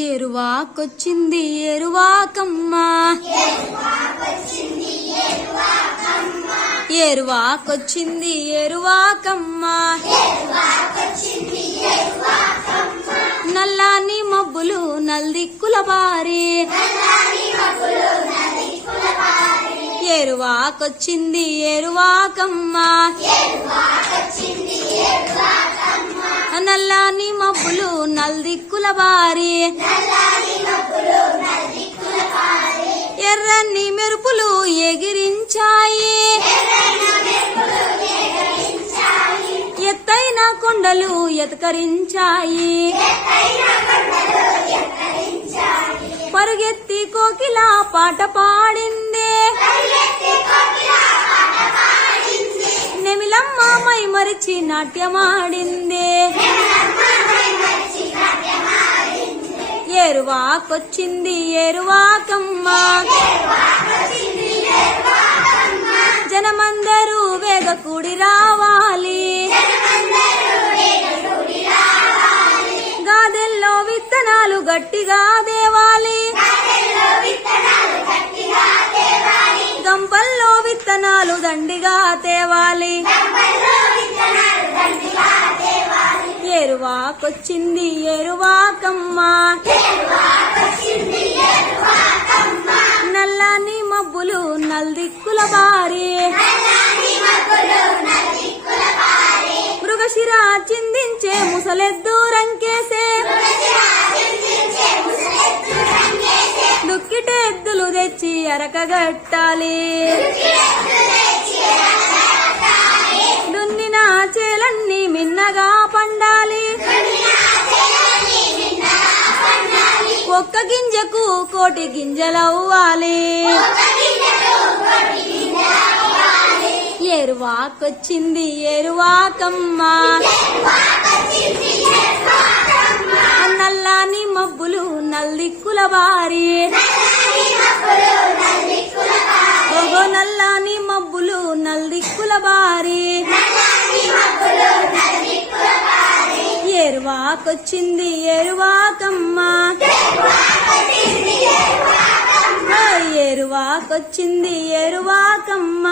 ఏరువాకొచ్చింది ఏరువాకమ్మ, ఏరువాకొచ్చింది ఏరువాకమ్మ, నల్లాని మబ్బులు నల్దిక్కుల బారి, ఏరువాకొచ్చింది ఏరువాకమ్మ, నల్లాని మబ్బులు నల్దిక్కుల బారి, ఎర్రని మెరుపులు ఎగిరించాయి, ఎత్తైన కొండలు ఎతకరించాయి, పరుగెత్తి కోకిల పాట పాడిందే, నెమిలమ్మ మై మరిచి నాట్యమాడిందే, ఏరువాకొచ్చింది ఏరువాకమ్మ, జనమందరూ వేగ కూడి రావాలి, గాదెల్లో విత్తనాలు గట్టిగా దేవాలి, గంపల్లో విత్తనాలు దండిగా తేవాలి, ఏరువాకొచ్చింది ఏరువాకమ్మ, నల్లని మబ్బులు నల్దిక్కుల బారి, మృగశిర చిందించే ముసలెద్దు రంకేసే, దుక్కిటెద్దులు తెచ్చి అరకగట్టాలి, దున్నిన చేలన్నీ మిన్నగా పండాలి, ఒక్క గింజకు కోటి గింజలవ్వాలి, ఏరువాకొచ్చింది ఏరువాకమ్మ, నల్లాని మబ్బులు నల్దిక్కుల బారి, ఓగో నల్లాని మబ్బులు నల్దిక్కుల బారి, ఏరువాకొచ్చింది ఏరువాకమ్మ, ఏరువాకొచ్చింది ఏరువాకమ్మ.